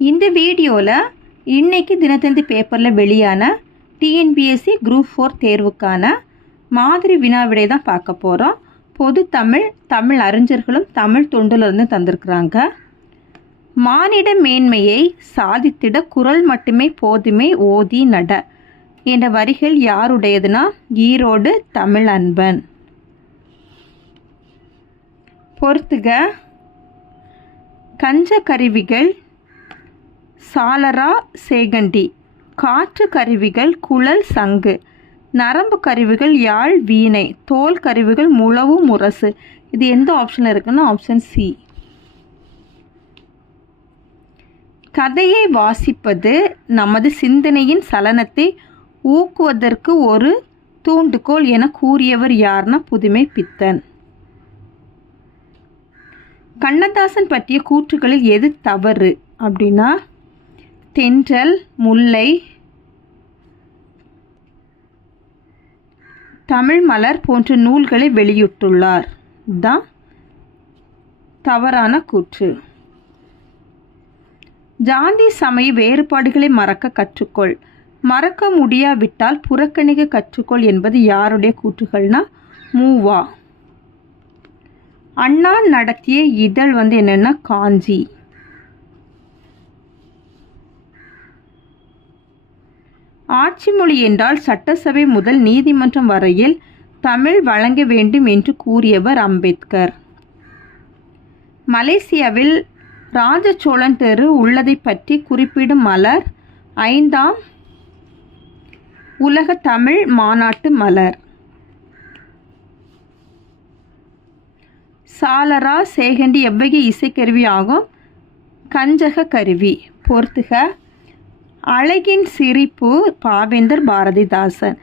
இந்த வீடியோவில் இன்றைக்கி தினத்தந்தி பேப்பரில் வெளியான டிஎன்பிஎஸ்சி குரூப் ஃபோர் தேர்வுக்கான மாதிரி வினாவிடை தான் பார்க்க போகிறோம் பொது தமிழ் தமிழ் அறிஞர்களும் தமிழ் தொண்டிலிருந்து தந்திருக்கிறாங்க. மானிட மேன்மையை சாதித்திட குரல் மட்டுமே போதுமே ஓதி நட என்ற வரிகள் யாருடையதுன்னா ஈரோடு தமிழ் அன்பன். பொறுத்துக கஞ்ச கருவிகள் சாலரா சேகண்டி. காற்று கருவிகள் குழல் சங்கு. நரம்பு கருவிகள் யாழ் வீணை. தோல் கருவிகள் முழவு முரசு. இது எந்த ஆப்ஷனில் இருக்குன்னா ஆப்ஷன் சி கதையை வாசிப்பது நமது சிந்தனையின் சலனத்தை ஊக்குவதற்கு ஒரு தூண்டுகோல் என கூறியவர் யார்னா புதுமை பித்தன். கண்ணதாசன் பற்றிய கூற்றுகளில் எது தவறு? அப்படின்னா தென்றல் முல்லை தமிழ் மலர் போன்ற நூல்களை வெளியிட்டுள்ளார். தான் தவறான கூற்று. ஜாதி சமய வேறுபாடுகளை மறக்க கற்றுக்கொள். மறக்க முடியாவிட்டால் புறக்கணிக்க கற்றுக்கொள் என்பது யாருடைய கூற்றுகள்னா? மூவா. அண்ணா நடத்திய இதழ் வந்து என்னென்னா காஞ்சி. ஆட்சி மொழி என்றால் சட்டசபை முதல் நீதிமன்றம் வரையில் தமிழ் வழங்க வேண்டும் என்று கூறியவர் அம்பேத்கர். மலேசியாவில் ராஜசோழன் தெரு உள்ளதை பற்றி குறிப்பிடும் மலர் ஐந்தாம் உலக தமிழ் மாநாட்டு மலர். சாலரா சேகண்டி எவ்வகை இசைக்கருவி ஆகும்? கஞ்சக கருவி. பொறுத்துக. அழகின் சிரிப்பு பாவேந்தர் பாரதிதாசன்.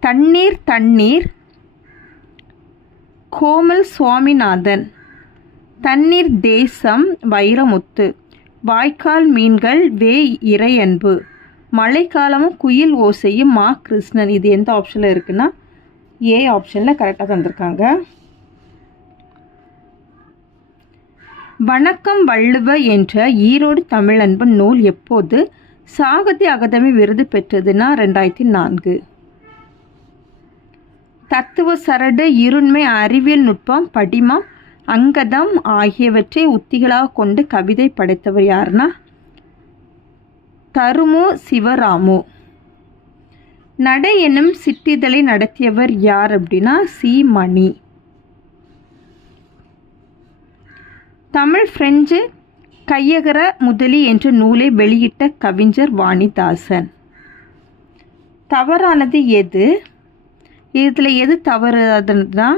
தண்ணீர் தண்ணீர் கோமல் சுவாமிநாதன். தண்ணீர் தேசம் வைரமுத்து. வாய்க்கால் மீன்கள் வே இறையன்பு. மழைக்காலமும் குயில் ஓசையும் மா கிருஷ்ணன். இது எந்த ஆப்ஷனில் இருக்குன்னா ஏ ஆப்ஷனில் கரெக்டாக தந்திருக்காங்க. வணக்கம் வள்ளுவ என்ற ஈரோடு தமிழன்பன் நூல் எப்போது சாகித்ய அகாதமி விருது பெற்றதுன்னா ரெண்டாயிரத்தி நான்கு. தத்துவ சரடு இருண்மை அறிவியல் நுட்பம் படிமம் அங்கதம் ஆகியவற்றை உத்திகளாக கொண்டு கவிதை படைத்தவர் யாருன்னா தருமு சிவராமு. நடை என்னும் சிற்றிதழை நடத்தியவர் யார் அப்படின்னா சி. மணி. தமிழ் பிரெஞ்சு கையகர முதலி என்ற நூலை வெளியிட்ட கவிஞர் வாணிதாசன். தவறானது எது? இதில் எது தவறாதுன்னா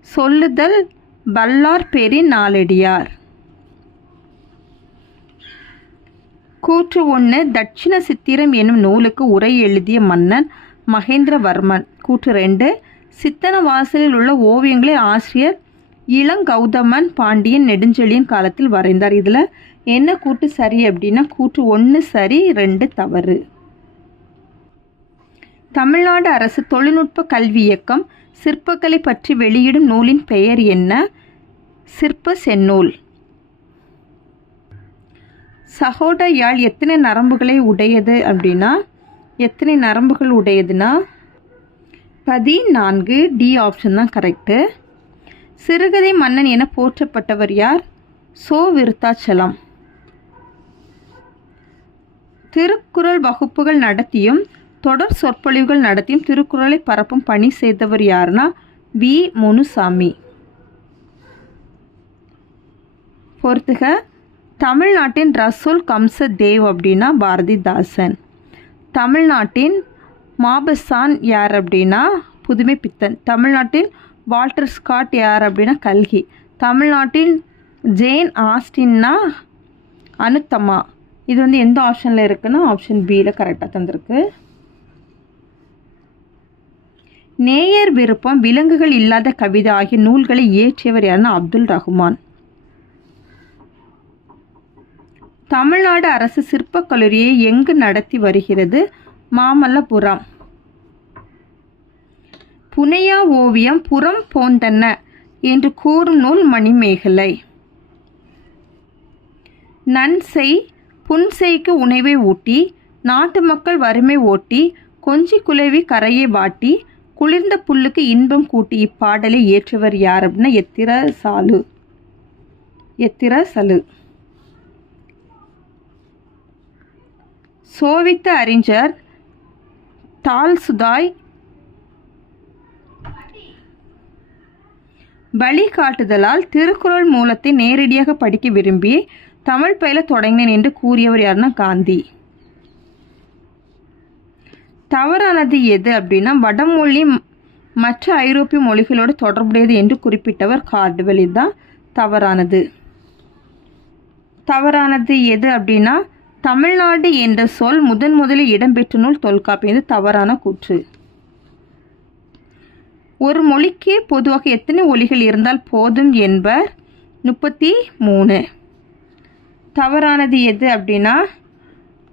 சொல்லுதல் வல்லார் பெரி நாளடியார். கூற்று ஒன்று தட்சிண சித்திரம் என்னும் நூலுக்கு உரை எழுதிய மன்னன் மகேந்திரவர்மன். கூற்று ரெண்டு சித்தன வாசலில் உள்ள ஓவியங்களை ஆசிரியர் இளங்கௌதமன் பாண்டியன் நெடுஞ்செழியன் காலத்தில் வரைந்தார். இதில் என்ன கூட்டு சரி அப்படின்னா கூற்று ஒன்று சரி ரெண்டு தவறு. தமிழ்நாடு அரசு தொழில்நுட்ப கல்வி இயக்கம் சிற்பக்கலை பற்றி வெளியிடும் நூலின் பெயர் என்ன? சிற்ப செந்நூல். சகோட யாழ் எத்தனை நரம்புகளை உடையது அப்படின்னா எத்தனை நரம்புகள் உடையதுன்னா பதினான்கு டி ஆப்ஷன் தான் கரெக்டு சிறுகதை மன்னன் என போற்றப்பட்டவர் யார்? சோ விருத்தாச்சலம். திருக்குறள் வகுப்புகள் நடத்தியும் தொடர் சொற்பொழிவுகள் நடத்தியும் திருக்குறளை பரப்பும் பணி செய்தவர் யாருன்னா வி. முனுசாமி. பொறுத்துக தமிழ்நாட்டின் ரசூல் கம்ச தேவ் அப்படின்னா பாரதிதாசன். தமிழ்நாட்டின் மாபசான் யார் அப்படின்னா புதுமை பித்தன் தமிழ்நாட்டின் வால்டர் ஸ்காட் யார் அப்படின்னா கல்கி. தமிழ்நாட்டின் ஜேன் ஆஸ்டின்னா அனுத்தம்மா இது வந்து எந்த ஆப்ஷனில் இருக்குன்னா ஆப்ஷன் பியில் கரெக்டாக தந்திருக்கு. நேயர் விருப்பம் விலங்குகள் இல்லாத கவிதை ஆகிய நூல்களை இயற்றியவர் யாருன்னா அப்துல் ரஹ்மான். தமிழ்நாடு அரசு சிற்பக் கல்லூரியை எங்கு நடத்தி வருகிறது? மாமல்லபுரம். புனையா ஓவியம் புறம் போந்தன என்று கூறும் நூல் மணிமேகலை. நன்செய் புன்செய்க்கு உணவை ஊட்டி நாட்டு மக்கள் வறுமை ஓட்டி கொஞ்சி குலவி கரையை வாட்டி குளிர்ந்த புல்லுக்கு இன்பம் கூட்டி இப்பாடலை ஏற்றவர் யார் அப்படின்னா எத்திர சாலு. எத்திர சலு. சோவித்த அறிஞர் தால் சுதாய் வழிகாட்டுதலால் திருக்குறள் மூலத்தை நேரடியாக படிக்க விரும்பி தமிழ் பயில தொடங்கினேன் என்று கூறியவர் யாருன்னா காந்தி. தவறானது எது அப்படின்னா வடமொழி மற்ற ஐரோப்பிய மொழிகளோடு தொடர்புடையது என்று குறிப்பிட்டவர் கார்டுவெல். இதுதான் தவறானது. தவறானது எது அப்படின்னா தமிழ்நாடு என்ற சொல் முதன் முதலில் இடம்பெற்ற நூல் தொல்காப்பியம் இது தவறான கூற்று. ஒரு மொழிக்கு பொதுவாக எத்தனை ஒலிகள் இருந்தால் போதும் என்பர்? முப்பத்தி மூணு. தவறானது எது அப்படின்னா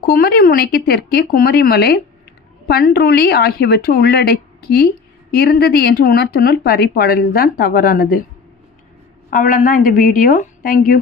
குமரி முனைக்கு தெற்கே குமரிமலை பன்ருளி ஆகியவற்றை உள்ளடக்கி இருந்தது என்று உணர்த்து நூல் பரிபாடல் தான் தவறானது. அவ்வளோதான் இந்த வீடியோ. தேங்க்யூ